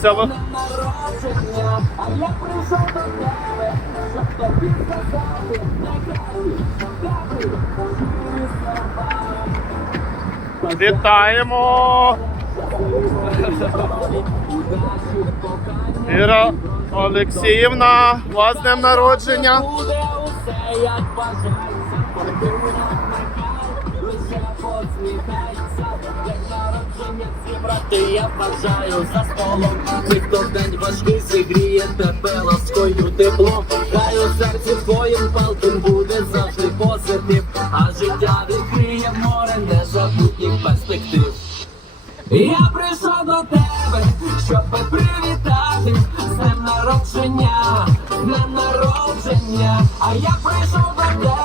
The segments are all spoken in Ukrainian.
Це ви... Вітаємо! Іра Олексіївна, у вас днем народження. Буде усе як бажається, подивина лише посміхається, як зібрати я бажаю за столом. Ті, хто в день важкий зігріє тебе ласкою теплом. Хай у серці твоїм палким буде завжди позитив, а життя відкриє море незабутніх перспектив. Я прийшов до тебе, щоб привітати з днем народження, днем народження. А я прийшов до тебе,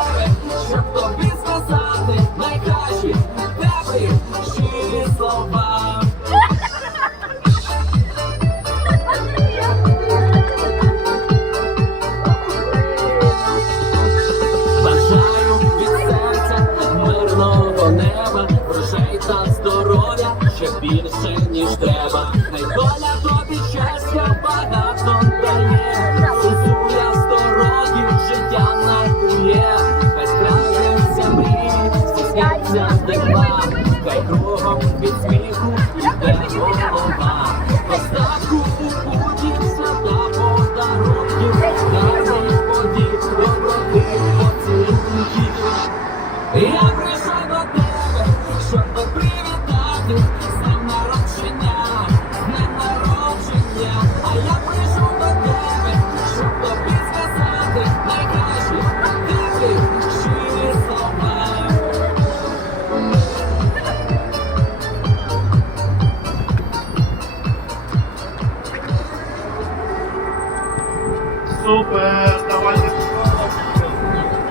Супер, давайте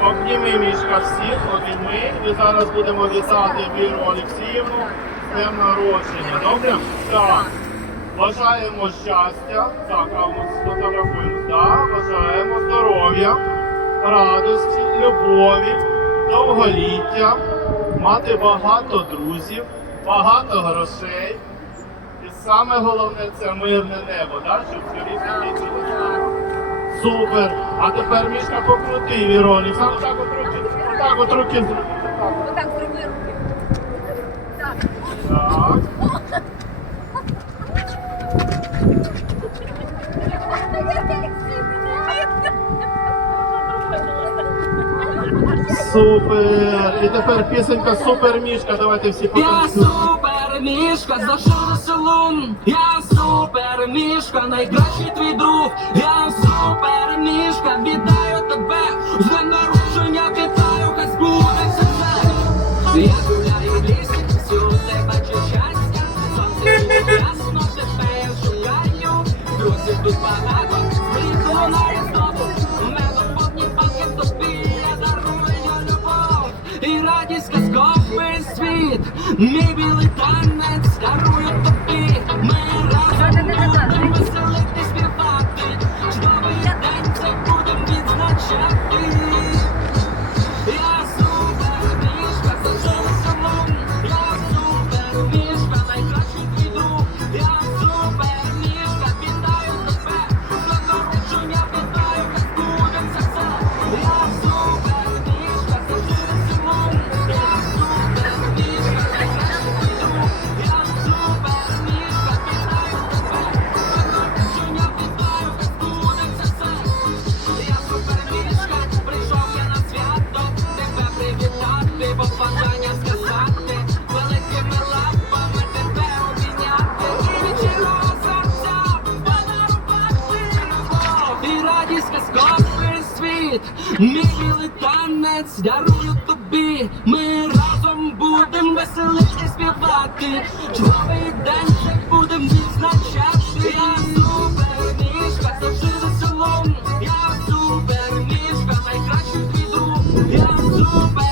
обніми мішка всіх, обійми. І зараз будемо вітати Віру Олексіївну з днем народження. Добре? Так. Бажаємо щастя. Так, а ми сфотографуємо. Так, бажаємо здоров'я, радості, любові, довголіття, мати багато друзів, багато грошей. І саме головне це мирне небо, так? щоб скоріше світило. Супер! А тепер мішка покрути, Віроні. Саме так от руки, так от руки. Отак зроби руки. Так. Так. Супер! І тепер пісенька Супер мішка. Давайте всі Я потанцюємо. супер мішка, завжди селун. Я супер мішка, найкращий твій друг. Я світ, мій білий танець мій танець дарую тобі, ми разом будем веселити, співати, чудовий день це будем відзначати, я супермішка, завжди за селом, я супермішка, найкращий твій друг, я супер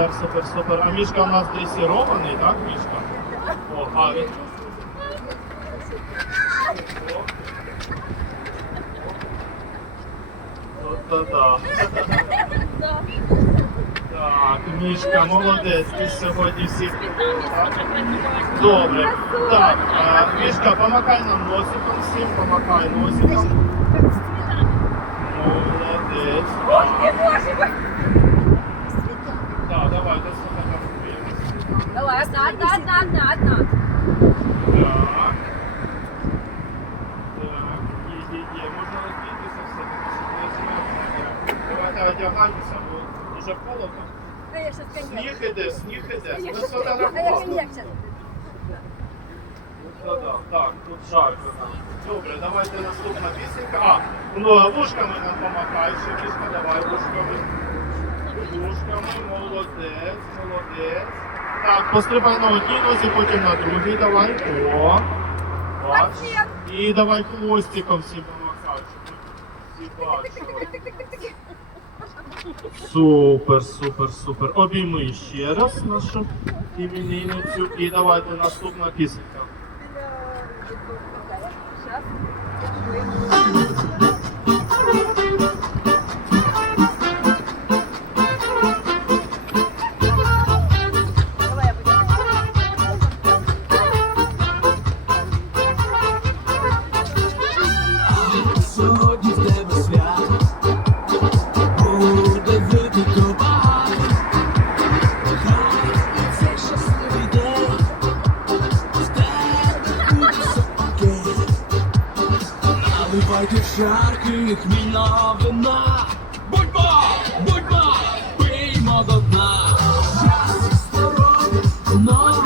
Супер, супер, супер. А мішка у нас дресірований, так, мішка? О, а він. Та-да. Так, мішка, молодець, ти сьогодні всіх. Добре. Так, а, мішка, помахай нам носиком всім, помахай носиком. Молодець. Ой, ти боже мой! Так, давайте сфотографуємо. Давай, одна, одна, одна, одна, одна. Так. Так, є. Можна роздітися все-таки, не. Давайте одягайтеся, бо дуже холодно. Коньяк. Сніг іде, сніг іде. Ми щас- А я сфотографували. щас. Так, тут жарко. Добре, давайте наступна пісенька. А, ну, вушками нам помахай, ще мішка, давай вушками. Вушками, молодець, молодець. Так, пострибай на одній нозі, потім на другій давай. О. Бач. І давай хвостиком всі помахай, щоб всі бачили. Супер, супер, супер. Обійми ще раз нашу іменинницю. І давайте наступна пісенька. Щас. Чарки вина. Будьмо, будьмо, пиймо до дна. Я здоров'я, нове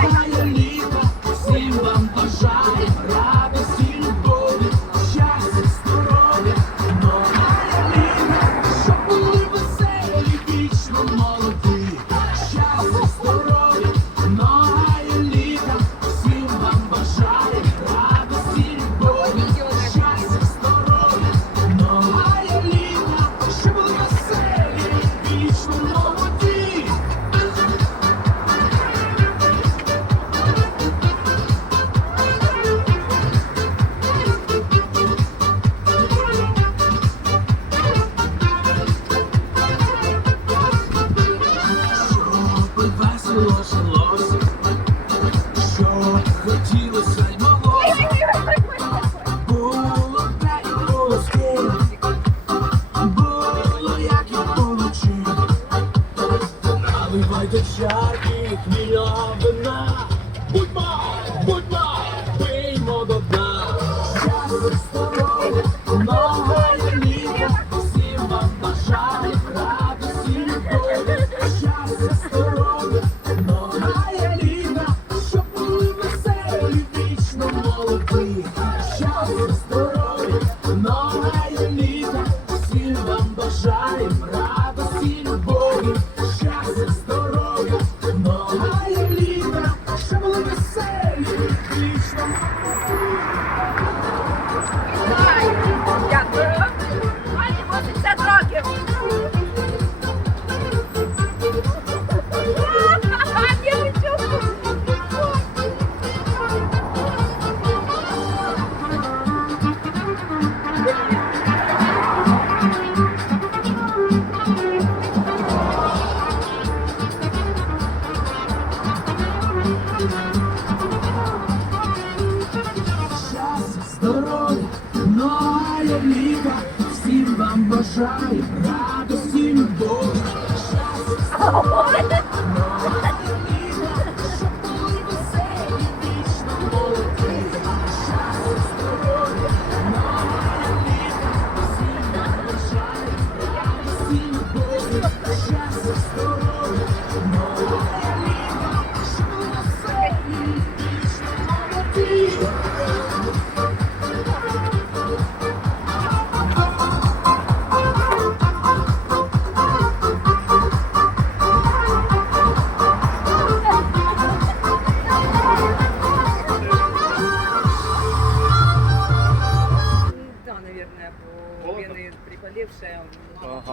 Наливайте в